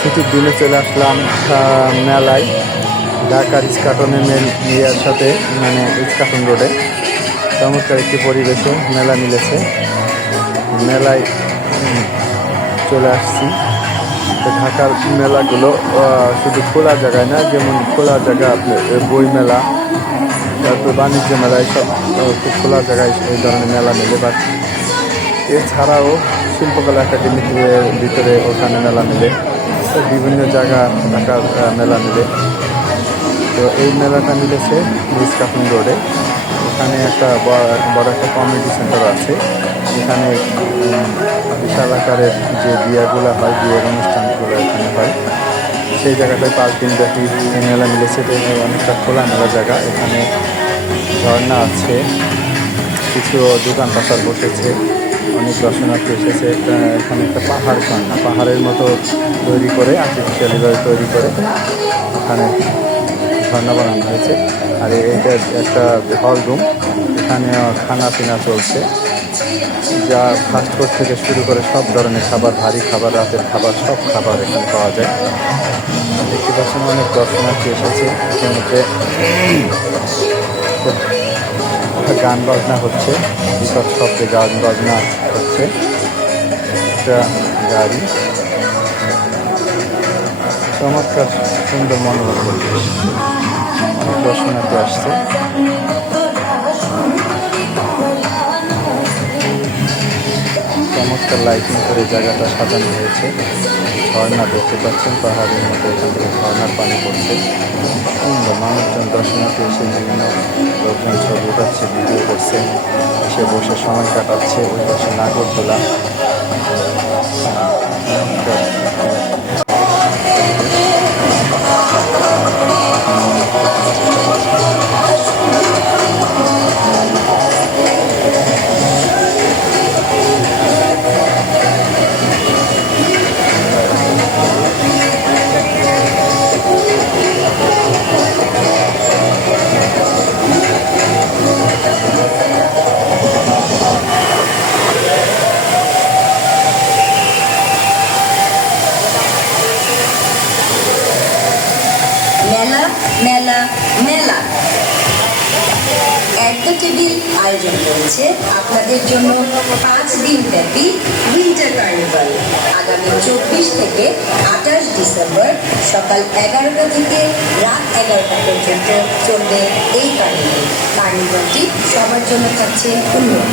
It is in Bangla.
ছুটির দিনে চলে আসলাম মেলায়, ঢাকার ইস্কাটনে মেলার সাথে, মানে ইস্কাটন রোডে চমৎকার একটি পরিবেশে মেলা মিলেছে। মেলায় চলে আসছি। তো ঢাকার মেলাগুলো শুধু খোলা জায়গায় না, যেমন খোলা জায়গা আপনার বই মেলা, তারপর বাণিজ্য মেলা, এইসব খুব খোলা জায়গায় এই ধরনের মেলা মেলে। বাট এছাড়াও শিল্পকলা একাডেমির ভিতরে ওখানে মেলা মেলে, বিভিন্ন জায়গা ঢাকার মেলা মেলে। তো এই মেলাটা মিলেছে ইস্কাটন রোডে। এখানে একটা বড় একটা কমিউনিটি সেন্টার আছে। এখানে বিশাল আকারের যে বিয়েগুলো হয়, বিয়ের অনুষ্ঠানগুলো এখানে হয়, সেই জায়গাটায় 5 দিন ব্যাপী মেলা মিলেছে। তো অনেকটা খোলা মেলা জায়গা। এখানে ঝর্ণা আছে, কিছু দোকান পাশার বসেছে, অনেক দর্শনার্থী এসেছে। এখানে একটা পাহাড়, ঝর্ণা পাহাড়ের মতো তৈরি করে, আর্টিফিশিয়ালিভাবে তৈরি করে এখানে ঝর্ণা বানানো হয়েছে। আর এইটা একটা হল রুম, এখানে খানা পিনা চলছে, যা ফাস্টফুড থেকে শুরু করে সব ধরনের খাবার, ভারী খাবার, রাতের খাবার, সব খাবার এখানে পাওয়া যায়। দেখতে পাচ্ছেন অনেক দর্শনার্থী এসেছে। ইতিমধ্যে গান বাজনা হচ্ছে, বিকট শব্দে গান বাজনা হচ্ছে। একটা গাড়ি, চমৎকার সুন্দর মনোরম পরিবেশ, অনেক দর্শনার্থী আসছে। চমৎকার লাইটিং করে জায়গাটা সাজানো হয়েছে। ঝর্ণা দেখতে পাচ্ছেন, পাহাড়ের মতো এখান থেকে ঝর্ণার পানি পড়ছে। সুন্দর, মানুষজন দর্শনার্থী এসে বিভিন্ন লোকজন ছবি উঠাচ্ছে, ভিডিও করছে, এসে বসে সময় কাটাচ্ছে। ওই পাশে নাগরদোলা, মেলা মেলা মেলা অ্যাট দ্য টেবিল আয়োজন করেছে আপনাদের জন্য 5 দিন ব্যাপী উইন্টার কার্নিভাল। আগামী 24 থেকে 28 ডিসেম্বর সকাল 11টা থেকে রাত 11টা পর্যন্ত চলবে এই কার্নিভালটি সবার জন্য থাকছে উন্নত।